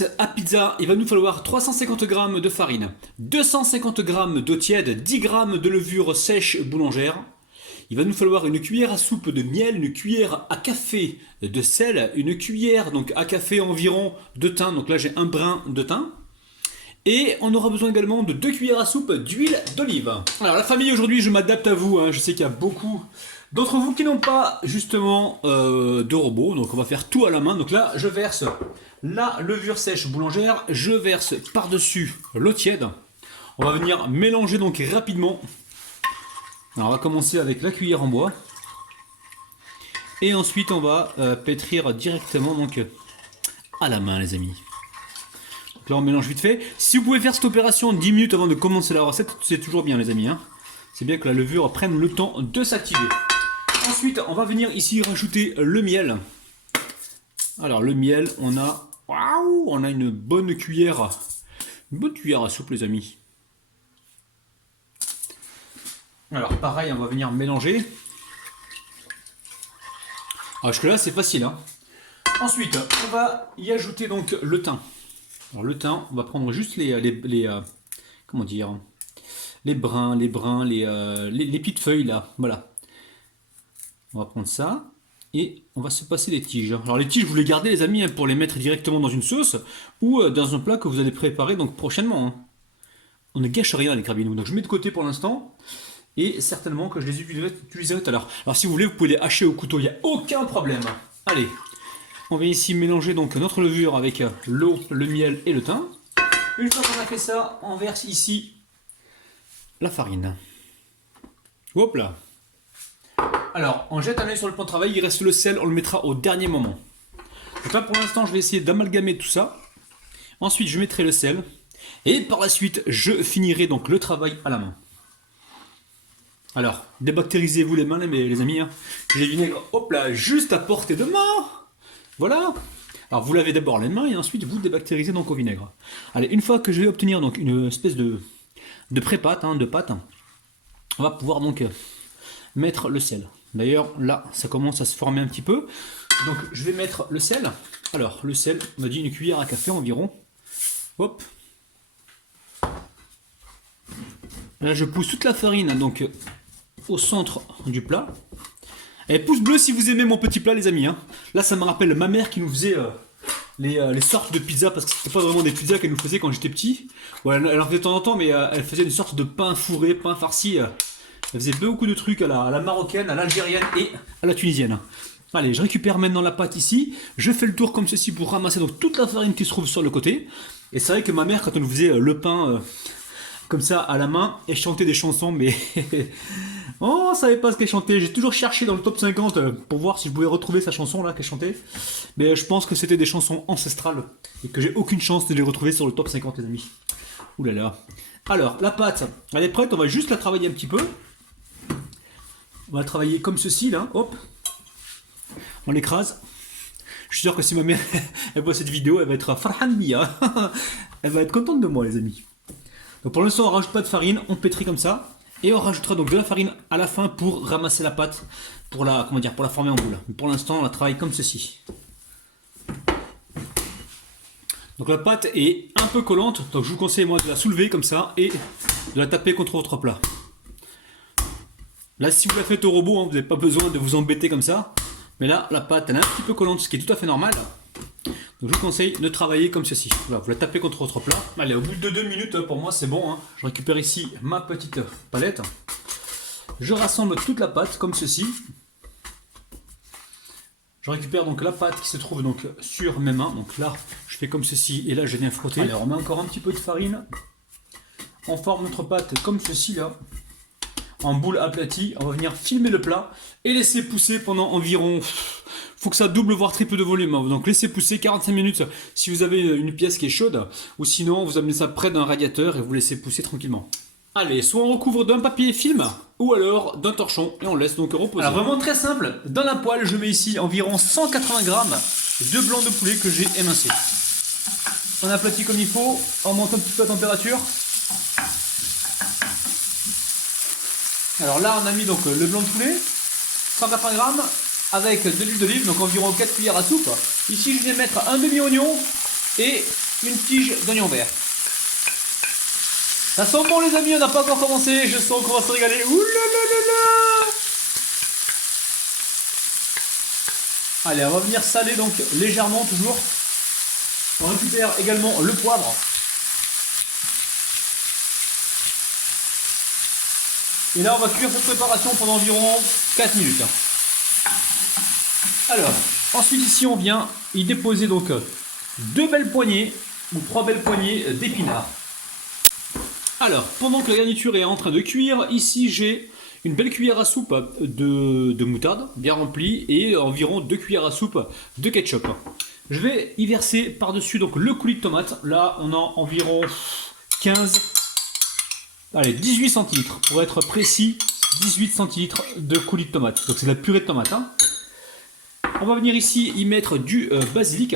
pâte à pizza, il va nous falloir 350 g de farine, 250 g d'eau tiède, 10 g de levure sèche boulangère. Il va nous falloir une cuillère à soupe de miel, une cuillère à café de sel, une cuillère donc à café environ de thym. Donc là j'ai un brin de thym. Et on aura besoin également de 2 cuillères à soupe d'huile d'olive. Alors la famille, aujourd'hui je m'adapte à vous, hein. Je sais qu'il y a beaucoup d'entre vous qui n'ont pas justement de robot, donc on va faire tout à la main. Donc là je verse la levure sèche boulangère, je verse par-dessus l'eau tiède. On va venir mélanger donc rapidement. Alors on va commencer avec la cuillère en bois. Et ensuite on va pétrir directement donc à la main les amis. Là on mélange vite fait. Si vous pouvez faire cette opération 10 minutes avant de commencer la recette, c'est toujours bien les amis, hein. C'est bien que la levure prenne le temps de s'activer. Ensuite on va venir ici rajouter le miel. Alors le miel, on a une bonne cuillère à soupe les amis. Alors pareil, on va venir mélanger. Alors jusque là c'est facile, hein. Ensuite on va y ajouter donc le thym. Alors le thym, on va prendre juste comment dire, les brins, les petites feuilles là, voilà. On va prendre ça et on va se passer les tiges. Alors les tiges, vous les gardez les amis, hein, pour les mettre directement dans une sauce ou dans un plat que vous allez préparer donc prochainement, hein. On ne gâche rien les crabinous, donc je mets de côté pour l'instant et certainement que je les utiliserai tout à l'heure. Alors si vous voulez, vous pouvez les hacher au couteau, il n'y a aucun problème. Allez. On vient ici mélanger donc notre levure avec l'eau, le miel et le thym. Une fois qu'on a fait ça, on verse ici la farine. Hop là. Alors, on jette un œil sur le plan de travail, il reste le sel, on le mettra au dernier moment. Donc là pour l'instant, je vais essayer d'amalgamer tout ça. Ensuite, je mettrai le sel. Et par la suite, je finirai donc le travail à la main. Alors, débactérisez-vous les mains les amis, hein. J'ai du vinaigre, hop là, juste à portée de main. Voilà. Alors vous lavez d'abord les mains et ensuite vous débactérisez donc au vinaigre. Allez, une fois que je vais obtenir donc une espèce de pré-pâte, hein, de pâte, on va pouvoir donc mettre le sel. D'ailleurs là ça commence à se former un petit peu. Donc je vais mettre le sel. Alors le sel, on m'a dit une cuillère à café environ. Hop. Là je pousse toute la farine donc au centre du plat. Et pouce bleu si vous aimez mon petit plat les amis, hein. Là ça me rappelle ma mère qui nous faisait les sortes de pizza, parce que c'était pas vraiment des pizzas qu'elle nous faisait quand j'étais petit. Ouais, elle en faisait de temps en temps, mais elle faisait une sorte de pain fourré, pain farci. Elle faisait beaucoup de trucs à la marocaine, à l'algérienne et à la tunisienne. Allez, je récupère maintenant la pâte ici. Je fais le tour comme ceci pour ramasser donc toute la farine qui se trouve sur le côté. Et c'est vrai que ma mère, quand elle nous faisait le pain comme ça à la main, elle chantait des chansons, mais oh, on savait pas ce qu'elle chantait. J'ai toujours cherché dans le top 50 pour voir si je pouvais retrouver sa chanson là qu'elle chantait. Mais je pense que c'était des chansons ancestrales et que j'ai aucune chance de les retrouver sur le top 50 les amis. Ouh là là. Alors, la pâte, elle est prête, on va juste la travailler un petit peu. On va la travailler comme ceci là, hop. On l'écrase. Je suis sûr que si ma mère elle voit cette vidéo, elle va être farhan biya. Elle va être contente de moi les amis. Donc pour l'instant on rajoute pas de farine, on pétrit comme ça. Et on rajoutera donc de la farine à la fin pour ramasser la pâte, pour la former en boule. Mais pour l'instant on la travaille comme ceci. Donc la pâte est un peu collante, donc je vous conseille moi de la soulever comme ça et de la taper contre votre plat. Là si vous la faites au robot, hein, vous n'avez pas besoin de vous embêter comme ça. Mais là la pâte elle est un petit peu collante, ce qui est tout à fait normal. Donc je vous conseille de travailler comme ceci. Voilà, vous la tapez contre votre plat. Allez, au bout de 2 minutes, pour moi c'est bon, hein. Je récupère ici ma petite palette. Je rassemble toute la pâte comme ceci. Je récupère donc la pâte qui se trouve donc sur mes mains. Donc là, je fais comme ceci et là je viens frotter. Allez, on met encore un petit peu de farine. On forme notre pâte comme ceci là. En boule aplatie. On va venir filmer le plat et laisser pousser pendant environ... Faut que ça double voire triple de volume, hein. Donc laissez pousser 45 minutes si vous avez une pièce qui est chaude, ou sinon vous amenez ça près d'un radiateur et vous laissez pousser tranquillement. Allez, soit on recouvre d'un papier film, ou alors d'un torchon, et on laisse donc reposer. Alors vraiment très simple, dans la poêle je mets ici environ 180 grammes de blanc de poulet que j'ai émincé. On aplatit comme il faut, on monte un petit peu la température. Alors là on a mis donc le blanc de poulet, 180 grammes. Avec de l'huile d'olive, donc environ 4 cuillères à soupe. Ici, je vais mettre un demi-oignon et une tige d'oignon vert. Ça sent bon les amis, on n'a pas encore commencé, je sens qu'on va se régaler. Ouh là là là là. Allez, on va venir saler donc légèrement toujours. On récupère également le poivre. Et là on va cuire cette préparation pendant environ 4 minutes. Alors, ensuite ici on vient y déposer donc 2 belles poignées ou 3 belles poignées d'épinards. Alors, pendant que la garniture est en train de cuire, ici j'ai une belle cuillère à soupe de moutarde bien remplie et environ 2 cuillères à soupe de ketchup. Je vais y verser par-dessus donc le coulis de tomate. Là, on a environ 15, allez 18 centilitres pour être précis, 18 centilitres de coulis de tomate. Donc c'est de la purée de tomate. Hein. On va venir ici y mettre du basilic.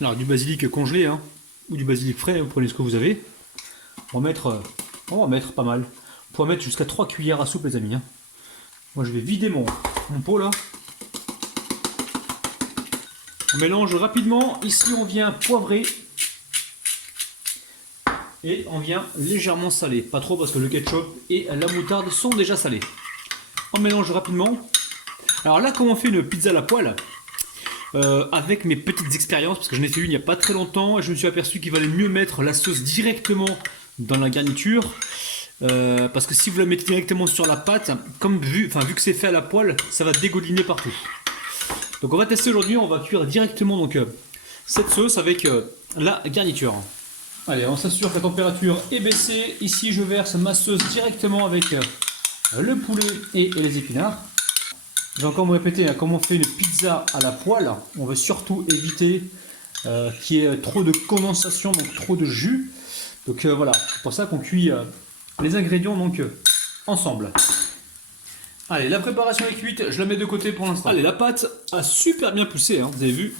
Alors du basilic congelé hein, ou du basilic frais, vous prenez ce que vous avez. On va mettre pas mal. On pourra mettre jusqu'à 3 cuillères à soupe les amis. Hein. Moi je vais vider mon pot là. On mélange rapidement. Ici on vient poivrer. Et on vient légèrement saler. Pas trop parce que le ketchup et la moutarde sont déjà salés. On mélange rapidement. Alors là, comment on fait une pizza à la poêle avec mes petites expériences, parce que j'en ai fait une il n'y a pas très longtemps, et je me suis aperçu qu'il valait mieux mettre la sauce directement dans la garniture. Parce que si vous la mettez directement sur la pâte, comme vu que c'est fait à la poêle, ça va dégouliner partout. Donc on va tester aujourd'hui, on va cuire directement donc, cette sauce avec la garniture. Allez, on s'assure que la température est baissée. Ici, je verse ma sauce directement avec le poulet et les épinards. Je vais encore me répéter, hein, comme on fait une pizza à la poêle, on veut surtout éviter qu'il y ait trop de condensation, donc trop de jus. Donc voilà, c'est pour ça qu'on cuit les ingrédients donc, ensemble. Allez, la préparation est cuite, je la mets de côté pour l'instant. Allez, la pâte a super bien poussé, hein, vous avez vu.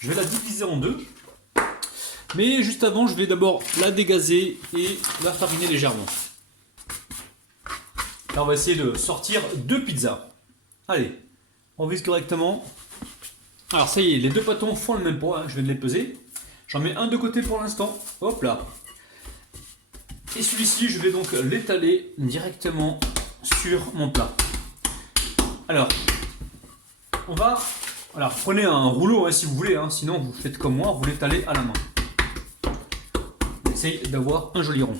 Je vais la diviser en deux. Mais juste avant, je vais d'abord la dégazer et la fariner légèrement. Là, on va essayer de sortir 2 pizzas. Allez, on vise correctement. Alors ça y est, les 2 pâtons font le même poids, hein, je viens de les peser. J'en mets un de côté pour l'instant. Hop là. Et celui-ci, je vais donc l'étaler directement sur mon plat. Alors, on va... Alors, prenez un rouleau hein, si vous voulez, hein, sinon vous faites comme moi, vous l'étalez à la main. On essaye d'avoir un joli rond.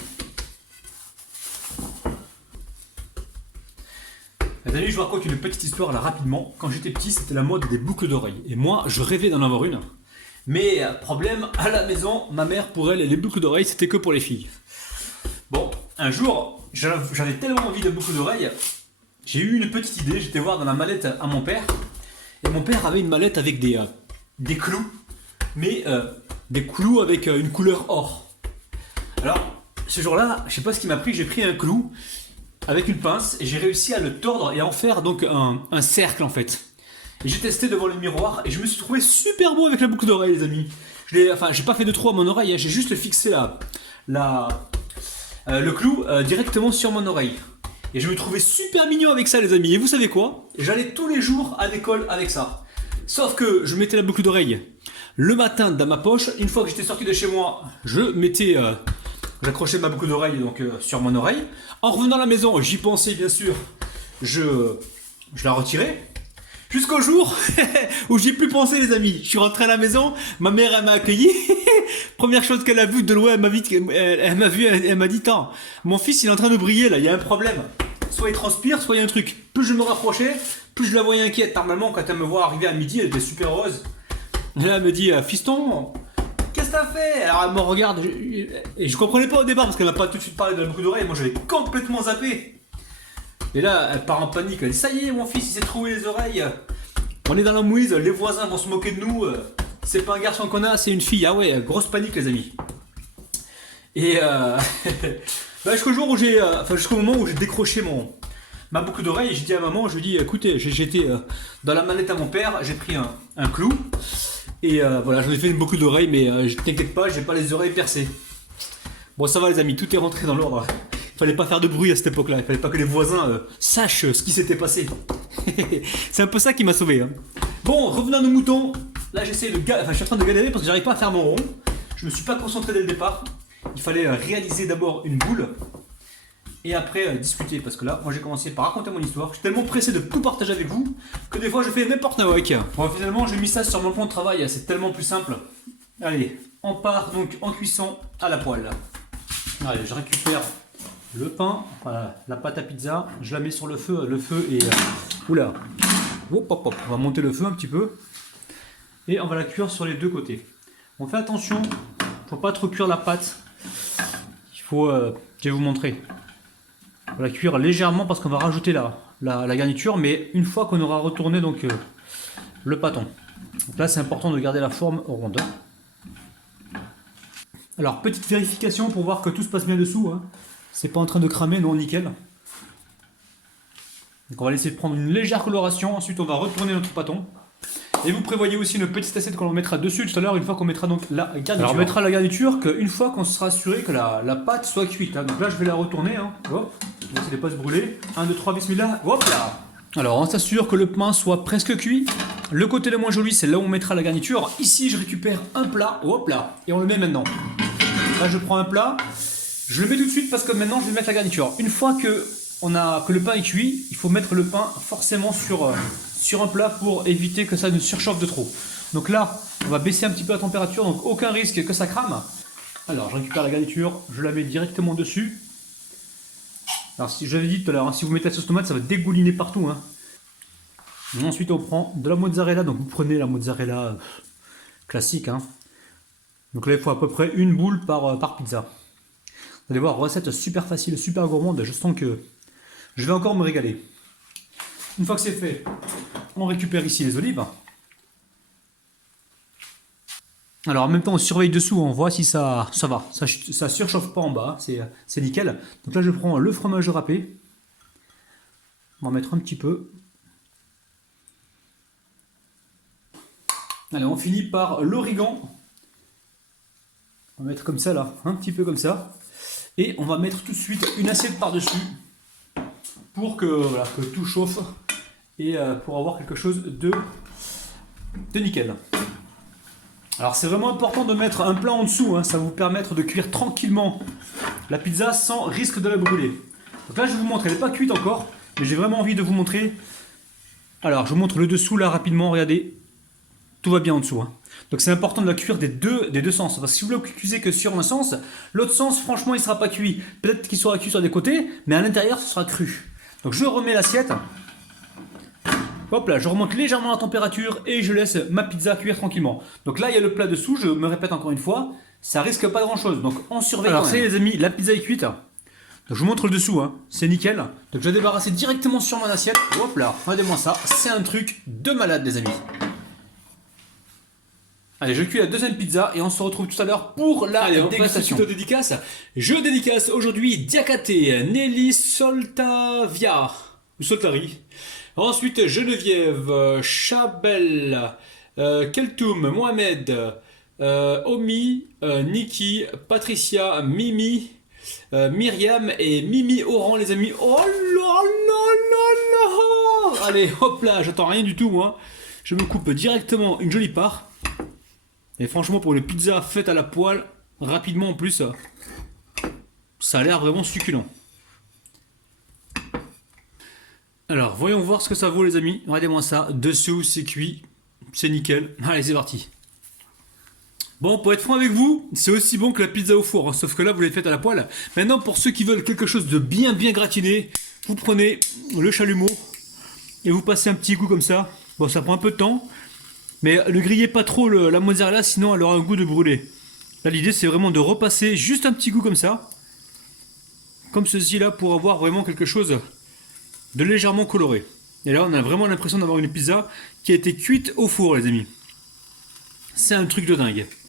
Les amis, je vous raconte une petite histoire là rapidement. Quand j'étais petit, c'était la mode des boucles d'oreilles. Et moi, je rêvais d'en avoir une. Mais problème, à la maison, ma mère, pour elle, les boucles d'oreilles, c'était que pour les filles. Bon, un jour, j'avais tellement envie de boucles d'oreilles, j'ai eu une petite idée. J'étais voir dans la mallette à mon père. Et mon père avait une mallette avec des clous. Mais des clous avec une couleur or. Alors, ce jour-là, je sais pas ce qui m'a pris. J'ai pris un clou avec une pince et j'ai réussi à le tordre et à en faire donc un cercle en fait. Et j'ai testé devant le miroir et je me suis trouvé super beau avec la boucle d'oreille les amis. J'ai pas fait de trou à mon oreille, hein, j'ai juste fixé le clou directement sur mon oreille. Et je me trouvais super mignon avec ça les amis. Et vous savez quoi? J'allais tous les jours à l'école avec ça. Sauf que je mettais la boucle d'oreille le matin dans ma poche. Une fois que j'étais sorti de chez moi, je mettais... J'accrochais ma boucle d'oreille donc sur mon oreille. En revenant à la maison, j'y pensais bien sûr. Je la retirais. Jusqu'au jour où j'y ai plus pensé les amis. Je suis rentré à la maison, ma mère elle m'a accueilli. Première chose qu'elle a vue de loin, elle m'a dit tant, mon fils il est en train de briller là, il y a un problème. Soit il transpire, soit il y a un truc. Plus je me rapprochais, plus je la voyais inquiète. Normalement quand elle me voit arriver à midi, elle était super heureuse. Et là elle me dit fiston, qu'est-ce que t'as fait? Alors elle me regarde et je comprenais pas au départ parce qu'elle m'a pas tout de suite parlé de la boucle d'oreille. Moi j'avais complètement zappé. Et là elle part en panique. Elle dit ça y est mon fils il s'est trouvé les oreilles. On est dans la mouise, les voisins vont se moquer de nous. C'est pas un garçon qu'on a, c'est une fille. Ah ouais, grosse panique les amis. Et bah, jusqu'au moment où j'ai décroché ma boucle d'oreille, j'ai dit à maman, je lui ai dit écoutez, j'étais dans la mallette à mon père, j'ai pris un clou. Et voilà, j'en ai fait une boucle d'oreille, mais t'inquiète pas, j'ai pas les oreilles percées. Bon, ça va les amis, tout est rentré dans l'ordre. Il fallait pas faire de bruit à cette époque-là, il fallait pas que les voisins sachent ce qui s'était passé. C'est un peu ça qui m'a sauvé. Hein. Bon, revenons à nos moutons. Là, je suis en train de galérer parce que j'arrive pas à faire mon rond. Je je me suis pas concentré dès le départ. Il fallait réaliser d'abord une boule et après discuter. Parce que là, moi j'ai commencé par raconter mon histoire. Je suis tellement pressé de tout partager avec vous que des fois je fais n'importe quoi. Bon, finalement, j'ai mis ça sur mon plan de travail. C'est tellement plus simple. Allez, on part donc en cuisson à la poêle. Allez, je récupère le pain, voilà, la pâte à pizza. Je la mets sur le feu. Le feu est... oula. Hop, hop, hop. On va monter le feu un petit peu. Et on va la cuire sur les deux côtés. On fait attention, il ne faut pas trop cuire la pâte. Il faut, je vais vous montrer. On va la cuire légèrement parce qu'on va rajouter la garniture, mais une fois qu'on aura retourné donc le pâton. Donc là, c'est important de garder la forme ronde. Alors, petite vérification pour voir que tout se passe bien dessous. Hein. C'est pas en train de cramer, non, nickel. Donc on va laisser prendre une légère coloration. Ensuite, on va retourner notre pâton. Et vous prévoyez aussi une petite assiette qu'on mettra dessus tout à l'heure, une fois qu'on mettra donc la garniture. Alors on mettra la garniture qu'une fois qu'on sera assuré que la pâte soit cuite. Hein. Donc là je vais la retourner. Hein. Hop, on va essayer de ne pas se brûler. 1, 2, 3, bismillah. Hop là. Alors on s'assure que le pain soit presque cuit. Le côté le moins joli, c'est là où on mettra la garniture. Ici je récupère un plat. Hop là. Et on le met maintenant. Là je prends un plat. Je le mets tout de suite parce que maintenant je vais mettre la garniture. Une fois que le pain est cuit, il faut mettre le pain forcément sur un plat pour éviter que ça ne surchauffe de trop. Donc là, on va baisser un petit peu la température, donc aucun risque que ça crame. Alors, je récupère la garniture, je la mets directement dessus. Alors, si j'avais dit tout à l'heure, hein, si vous mettez la sauce tomate, ça va dégouliner partout. Hein. Ensuite, on prend de la mozzarella. Donc, vous prenez la mozzarella classique. Hein. Donc là, il faut à peu près une boule par pizza. Vous allez voir, recette super facile, super gourmande. Je sens que je vais encore me régaler. Une fois que c'est fait, on récupère ici les olives. Alors en même temps on surveille dessous, on voit si ça va, ça surchauffe pas en bas, c'est nickel. Donc là je prends le fromage râpé, on va mettre un petit peu. Allez, on finit par l'origan. On va mettre comme ça là, un petit peu comme ça. Et on va mettre tout de suite une assiette par-dessus pour que, voilà, que tout chauffe. Et pour avoir quelque chose de nickel. Alors c'est vraiment important de mettre un plat en dessous, hein, ça va vous permettre de cuire tranquillement la pizza sans risque de la brûler. Donc là je vais vous montrer, elle n'est pas cuite encore, mais j'ai vraiment envie de vous montrer. Alors je vous montre le dessous là rapidement, regardez, tout va bien en dessous. Hein. Donc c'est important de la cuire des deux sens, parce que si vous ne le cuisez que sur un sens, l'autre sens franchement il ne sera pas cuit. Peut-être qu'il sera cuit sur des côtés, mais à l'intérieur ce sera cru. Donc je remets l'assiette. Hop là, je remonte légèrement la température et je laisse ma pizza cuire tranquillement. Donc là, il y a le plat dessous, je me répète encore une fois, ça risque pas grand chose, donc on surveille. Alors ça y est les amis, la pizza est cuite. Donc je vous montre le dessous, hein. C'est nickel. Donc je vais débarrasser directement sur mon assiette. Hop là, regardez-moi ça, c'est un truc de malade les amis. Allez, je cuis la deuxième pizza et on se retrouve tout à l'heure pour la dégustation. Allez, dédicace. Je dédicace aujourd'hui Diakate, Nelly Soltavia, ou Soltari. Ensuite, Geneviève, Chabel, Keltoum, Mohamed, Omi, Niki, Patricia, Mimi, Myriam et Mimi Oran, les amis. Oh là là là là! Allez, hop là, j'attends rien du tout, moi. Je me coupe directement une jolie part. Et franchement, pour les pizzas faites à la poêle, rapidement en plus, ça a l'air vraiment succulent. Alors, voyons voir ce que ça vaut les amis. Regardez-moi ça, dessous c'est cuit, c'est nickel. Allez, c'est parti. Bon, pour être franc avec vous, c'est aussi bon que la pizza au four, hein, sauf que là vous l'avez faite à la poêle. Maintenant, pour ceux qui veulent quelque chose de bien gratiné, vous prenez le chalumeau et vous passez un petit coup comme ça. Bon, ça prend un peu de temps, mais ne grillez pas trop la mozzarella, sinon elle aura un goût de brûlé. Là, l'idée c'est vraiment de repasser juste un petit coup comme ça, comme ceci là, pour avoir vraiment quelque chose de légèrement coloré. Et là, on a vraiment l'impression d'avoir une pizza qui a été cuite au four, les amis. C'est un truc de dingue.